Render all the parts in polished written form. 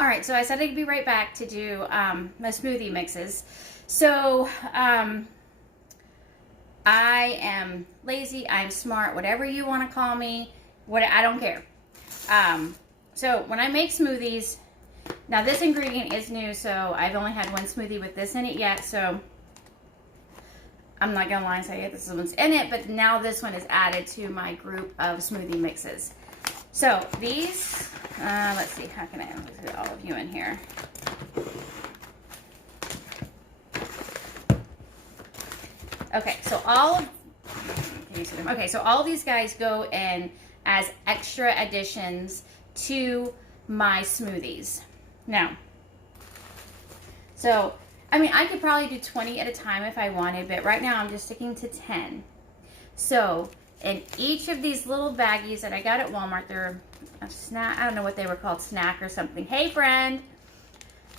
All right, so I said I'd be right back to do my smoothie mixes. So I am lazy, I'm smart, whatever you want to call me. I don't care. So when I make smoothies, now this ingredient is new, so I've only had one smoothie with this in it yet, so I'm not gonna lie and say this one's in it, but now this one is added to my group of smoothie mixes. So these, let's see, how can I get all of you in here? Okay, so all of these guys go in as extra additions to my smoothies. Now, so, I mean, I could probably do 20 at a time if I wanted, but right now I'm just sticking to 10. So, in each of these little baggies that I got at Walmart, they're a snack, I don't know what they were called, snack or something. Hey, friend!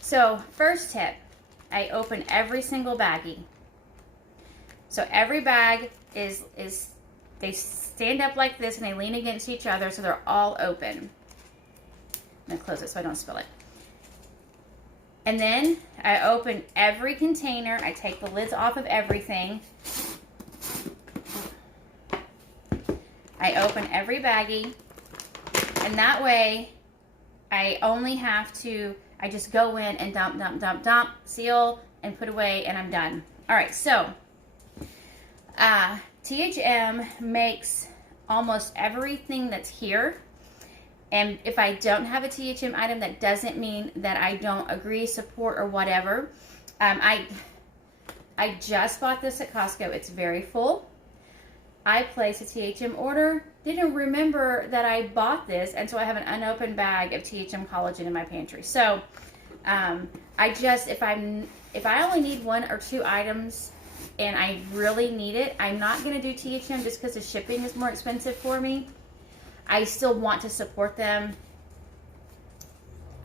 So, first tip, I open every single baggie. So every bag is they stand up like this and they lean against each other so they're all open. I'm gonna close it so I don't spill it. And then I open every container. I take the lids off of everything. I open every baggie. And that way I only have to, I just go in and dump, dump, dump, dump, seal, and put away, and I'm done. All right, so THM makes almost everything that's here, and if I don't have a THM item, that doesn't mean that I don't agree, support, or whatever. I just bought this at Costco. It's very full. I placed a THM order, didn't remember that I bought this, and so I have an unopened bag of THM collagen in my pantry. So if I only need 1 or 2 items and I really need it, I'm not going to do THM just because the shipping is more expensive for me. I still want to support them.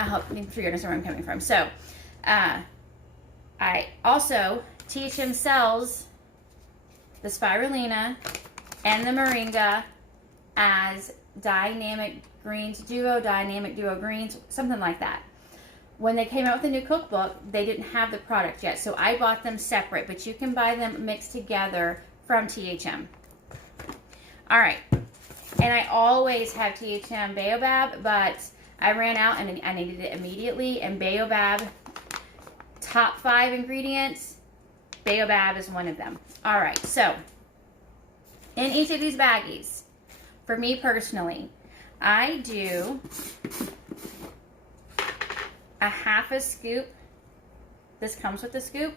I'm sure you understand where I'm coming from. So, I also, THM sells the spirulina and the moringa as dynamic duo greens, something like that. When they came out with the new cookbook, they didn't have the product yet, so I bought them separate, but you can buy them mixed together from THM. All right, and I always have THM Baobab, but I ran out and I needed it immediately, and Baobab, top 5 ingredients, Baobab is one of them. All right, so in each of these baggies, for me personally, I do a half a scoop, this comes with the scoop,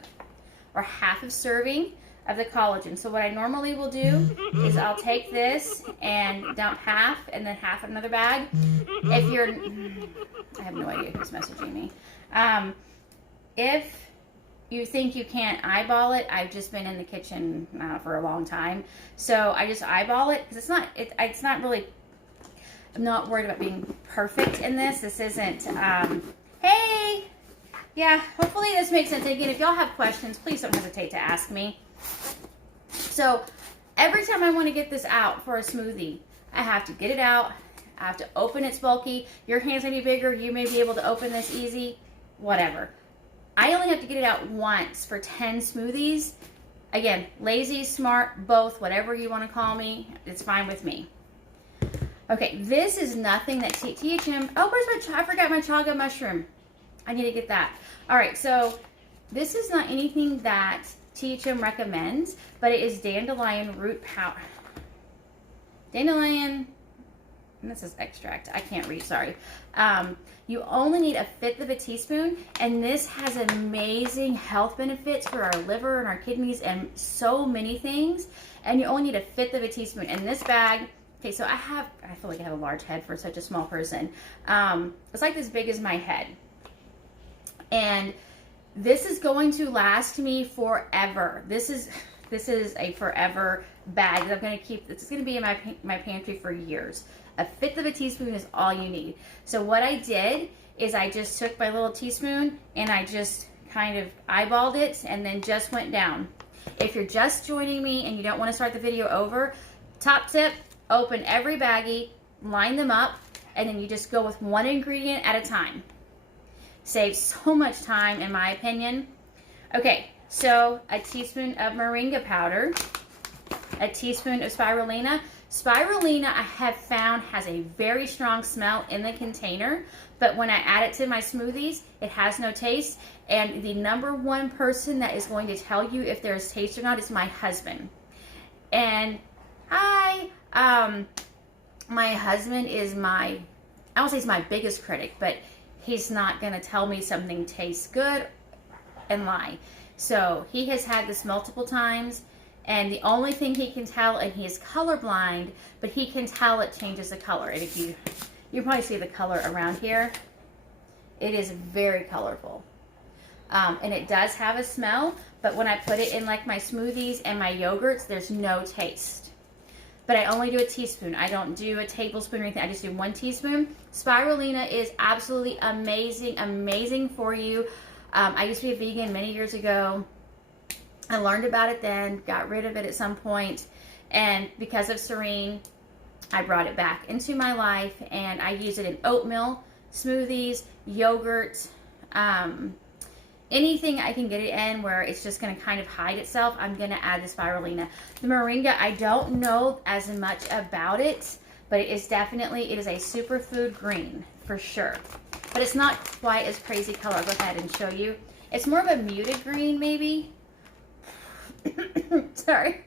or half a serving of the collagen. So what I normally will do is I'll take this and dump half and then half in another bag. If you're, I have no idea who's messaging me. If you think you can't eyeball it, I've just been in the kitchen for a long time. So I just eyeball it because it's not really, I'm not worried about being perfect in this. This isn't, hey, yeah, hopefully this makes sense. Again, if y'all have questions, please don't hesitate to ask me. So every time I want to get this out for a smoothie, I have to get it out. I have to open it's bulky. Your hands may be bigger. You may be able to open this easy, whatever. I only have to get it out once for 10 smoothies. Again, lazy, smart, both, whatever you want to call me, it's fine with me. Okay, this is nothing that THM, oh, where's I forgot my chaga mushroom. I need to get that. All right, so this is not anything that THM recommends, but it is dandelion root powder. Dandelion, and this is extract. I can't read, sorry. You only need 1/5 of a teaspoon, and this has amazing health benefits for our liver and our kidneys and so many things, and you only need 1/5 of a teaspoon. In this bag, okay, so I feel like I have a large head for such a small person. It's like as big as my head. And this is going to last me forever. This is a forever bag that I'm going to keep. This is going to be in my pantry for years. 1/5 of a teaspoon is all you need. So what I did is I just took my little teaspoon and I just kind of eyeballed it and then just went down. If you're just joining me and you don't want to start the video over, top tip, open every baggie, line them up, and then you just go with one ingredient at a time. Saves so much time, in my opinion. Okay, so a teaspoon of moringa powder, a teaspoon of spirulina. Spirulina, I have found, has a very strong smell in the container, but when I add it to my smoothies, it has no taste. And the number one person that is going to tell you if there's taste or not is my husband. And hi, my husband is I won't say he's my biggest critic, but he's not going to tell me something tastes good and lie. So he has had this multiple times, and the only thing he can tell, and he is colorblind, but he can tell it changes the color. And if you probably see the color around here, it is very colorful. And it does have a smell, but when I put it in like my smoothies and my yogurts, there's no taste. But I only do a teaspoon. I don't do a tablespoon or anything. I just do 1 teaspoon. Spirulina is absolutely amazing, amazing for you. I used to be a vegan many years ago. I learned about it then, got rid of it at some point, and because of Serene, I brought it back into my life, and I use it in oatmeal, smoothies, yogurt, anything I can get it in where it's just going to kind of hide itself, I'm going to add the spirulina. The moringa, I don't know as much about it, but it is definitely, it is a superfood green for sure. But it's not quite as crazy color. I'll go ahead and show you. It's more of a muted green, maybe. Sorry.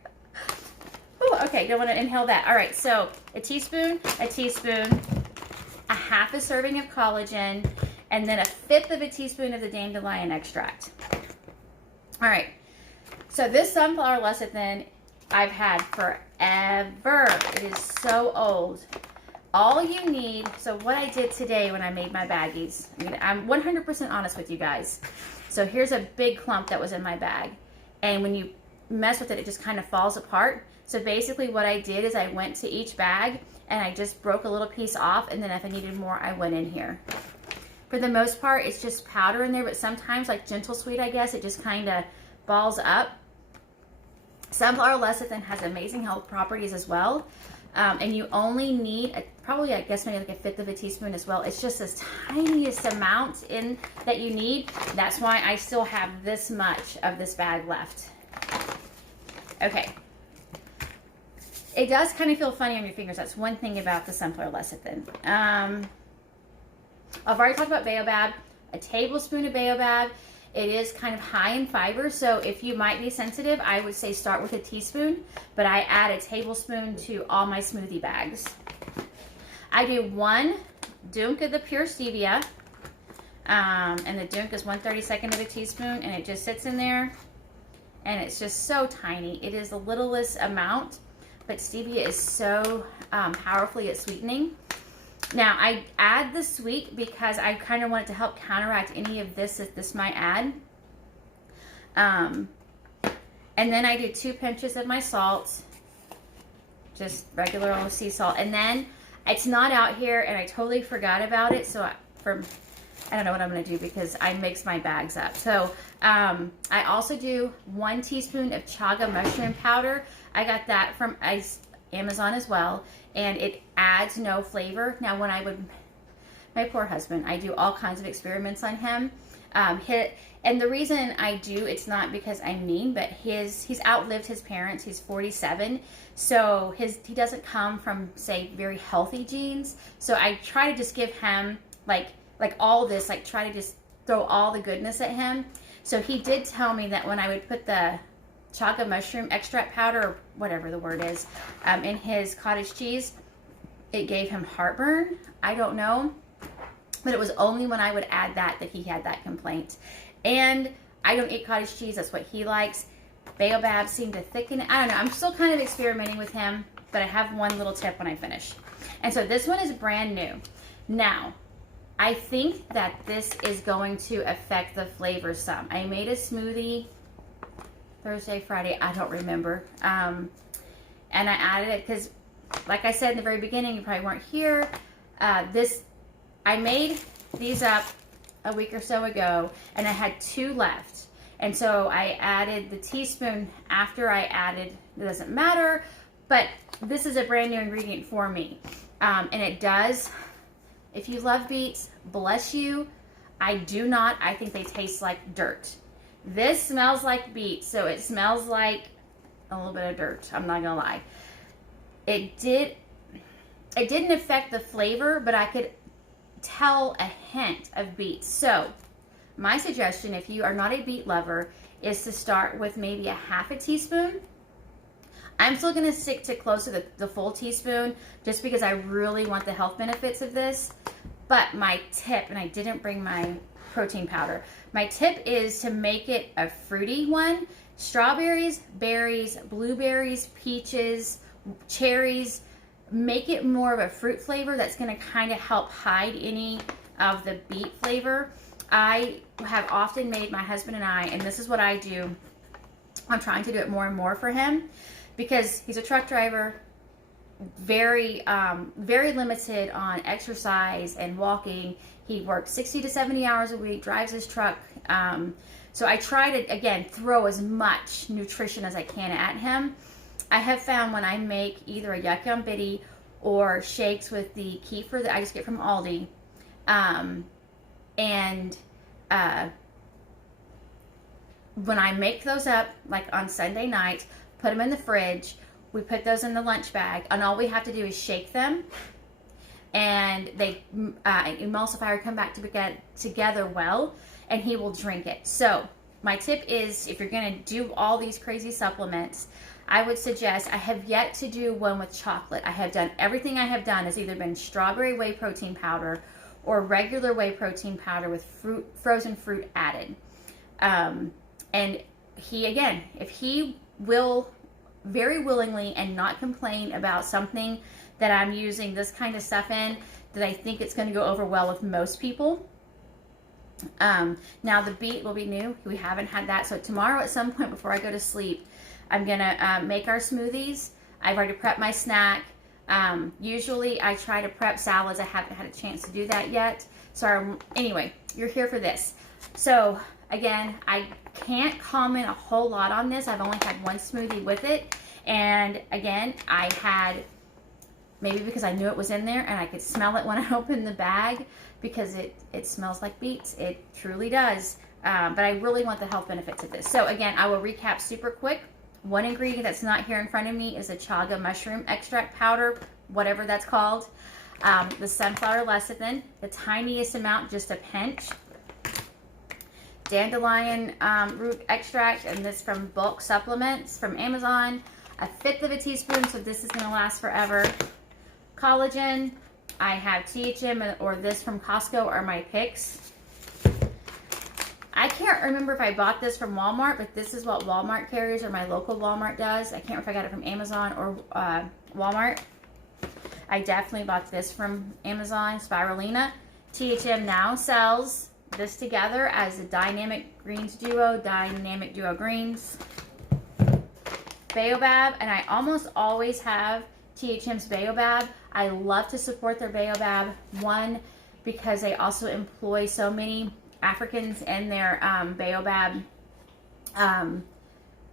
Ooh, okay, don't want to inhale that. All right, so a teaspoon, a half a serving of collagen, and then a 1/5 of a teaspoon of the dandelion extract. All right, so this sunflower lecithin I've had forever. It is so old. All you need, so what I did today when I made my baggies, I'm 100% honest with you guys. So here's a big clump that was in my bag. And when you mess with it, it just kind of falls apart. So basically what I did is I went to each bag and I just broke a little piece off, and then if I needed more, I went in here. For the most part, it's just powder in there, but sometimes, like Gentle Sweet, I guess, it just kind of balls up. Sunflower lecithin has amazing health properties as well. And you only need probably, I guess, maybe like a 1/5 of a teaspoon as well. It's just this tiniest amount in that you need. That's why I still have this much of this bag left. Okay. It does kind of feel funny on your fingers. That's one thing about the sunflower lecithin. I've already talked about baobab. A tablespoon of baobab. It is kind of high in fiber, so if you might be sensitive, I would say start with a teaspoon, but I add a tablespoon to all my smoothie bags. I do 1 dunk of the pure stevia, and the dunk is 1/32 of a teaspoon, and it just sits in there, and it's just so tiny. It is the littlest amount, but stevia is so powerfully at sweetening. Now, I add the sweet because I kind of want it to help counteract any of this that this might add. And then I do 2 pinches of my salt, just regular old sea salt. And then it's not out here, and I totally forgot about it. So I don't know what I'm going to do because I mix my bags up. So I also do 1 teaspoon of chaga mushroom powder. I got that from Amazon as well, and it adds no flavor. Now, when my poor husband, I do all kinds of experiments on him. And the reason I do, it's not because I'm mean, but he's outlived his parents. He's 47, so he doesn't come from, say, very healthy genes. So I try to just give him like all this, like try to just throw all the goodness at him. So he did tell me that when I would put the chaga mushroom extract powder, or whatever the word is, in his cottage cheese, it gave him heartburn. I don't know, but it was only when I would add that he had that complaint. And I don't eat cottage cheese. That's what he likes. Baobab seemed to thicken it. I don't know. I'm still kind of experimenting with him, but I have one little tip when I finish. And so this one is brand new. Now, I think that this is going to affect the flavor some. I made a smoothie Thursday, Friday, I don't remember. And I added it because, like I said in the very beginning, you probably weren't here. I made these up a week or so ago, and I had 2 left. And so I added the teaspoon after I added, it doesn't matter, but this is a brand new ingredient for me. And it does, if you love beets, bless you. I do not. I think they taste like dirt. This smells like beets, so it smells like a little bit of dirt. I'm not gonna lie. It didn't affect the flavor, but I could tell a hint of beets. So my suggestion, if you are not a beet lover, is to start with maybe a half a teaspoon. I'm still going to stick to close to the full teaspoon just because I really want the health benefits of this. But my tip, and I didn't bring my protein powder, my tip is to make it a fruity one. Strawberries, berries, blueberries, peaches, cherries, make it more of a fruit flavor that's going to kind of help hide any of the beet flavor. I have often made, my husband and I, and this is what I do, I'm trying to do it more and more for him because he's a truck driver, very limited on exercise and walking. He works 60 to 70 hours a week, drives his truck. So I try to, again, throw as much nutrition as I can at him. I have found when I make either a Yuck Yum Bitty or shakes with the kefir that I just get from Aldi, when I make those up, like on Sunday night, put them in the fridge, we put those in the lunch bag, and all we have to do is shake them, and they emulsifier come back together well, and he will drink it. So my tip is, if you're going to do all these crazy supplements, I would suggest, I have yet to do one with chocolate. I have done, everything I have done has either been strawberry whey protein powder or regular whey protein powder with frozen fruit added. And he, again, if he will very willingly and not complain about something that I'm using this kind of stuff in, that I think it's going to go over well with most people. Now the beet will be new. We haven't had that. So tomorrow at some point before I go to sleep, I'm going to make our smoothies. I've already prepped my snack. Usually I try to prep salads. I haven't had a chance to do that yet. So anyway, you're here for this. So again, I can't comment a whole lot on this. I've only had one smoothie with it. And again, I had, maybe because I knew it was in there and I could smell it when I opened the bag, because it smells like beets. It truly does. But I really want the health benefits of this. So again, I will recap super quick. One ingredient that's not here in front of me is a chaga mushroom extract powder, whatever that's called. The sunflower lecithin, the tiniest amount, just a pinch. Dandelion root extract, and this from Bulk Supplements from Amazon. 1/5 of a teaspoon, so this is going to last forever. Collagen. I have THM or this from Costco are my picks. I can't remember if I bought this from Walmart, but this is what Walmart carries, or my local Walmart does. I can't remember if I got it from Amazon or Walmart. I definitely bought this from Amazon, Spirulina. THM now sells this together as a Dynamic Greens Duo, Dynamic Duo Greens. Baobab, and I almost always have THM's Baobab. I love to support their Baobab. One, because they also employ so many Africans in their Baobab,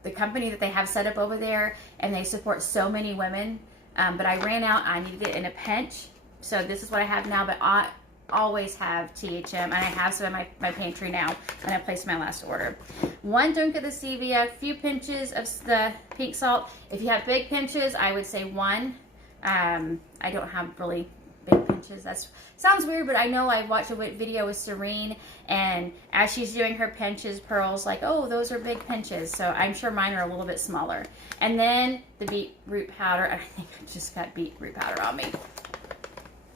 the company that they have set up over there, and they support so many women. But I ran out, I needed it in a pinch. So this is what I have now, but I always have THM, and I have some in my pantry now, and I placed my last order. 1 drink of the stevia, a few pinches of the pink salt. If you have big pinches, I would say 1. I don't have really big pinches. That sounds weird, but I know I watched a video with Serene, and as she's doing her pinches, Pearl's like, oh, those are big pinches. So I'm sure mine are a little bit smaller. And then the beetroot powder. I think I just got beetroot powder on me.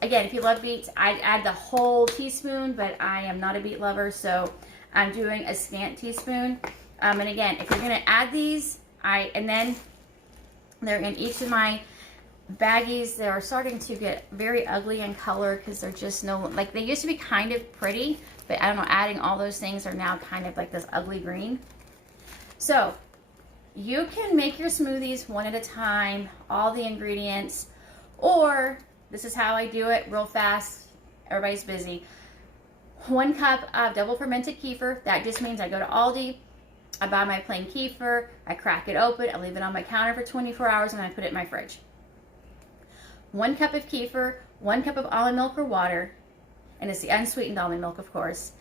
Again, if you love beets, I'd add the whole teaspoon, but I am not a beet lover, so I'm doing a scant teaspoon. And again, if you're going to add these, and then they're in each of my baggies. They're starting to get very ugly in color because they're just like they used to be kind of pretty, but I don't know, adding all those things are now kind of like this ugly green. So you can make your smoothies one at a time, all the ingredients, or this is how I do it real fast. Everybody's busy. 1 cup of double fermented kefir. That just means I go to Aldi, I buy my plain kefir, I crack it open, I leave it on my counter for 24 hours, and I put it in my fridge. 1 cup of kefir, 1 cup of almond milk or water, and it's the unsweetened almond milk, of course.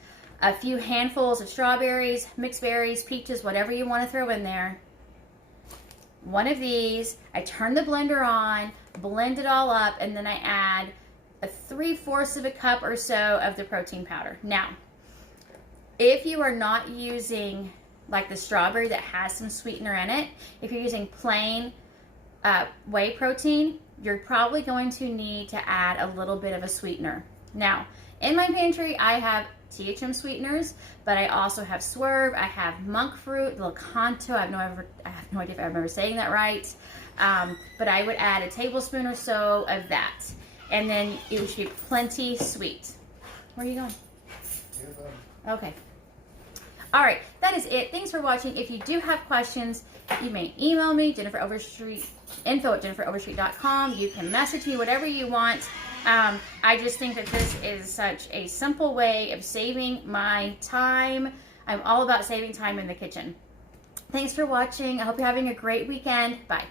a few handfuls of strawberries, mixed berries, peaches, whatever you want to throw in there. One of these, I turn the blender on, blend it all up, and then I add a 3/4 of a cup or so of the protein powder. Now, if you are not using like the strawberry that has some sweetener in it, if you're using plain whey protein, you're probably going to need to add a little bit of a sweetener. Now, in my pantry, I have THM sweeteners, but I also have Swerve, I have monk fruit, Lakanto, I have no idea if I remember saying that right, but I would add a tablespoon or so of that, and then it should be plenty sweet. Where are you going? Okay. All right, that is it. Thanks for watching. If you do have questions, you may email me, info@jenniferoverstreet.com. You can message me, whatever you want. I just think that this is such a simple way of saving my time. I'm all about saving time in the kitchen. Thanks for watching. I hope you're having a great weekend. Bye.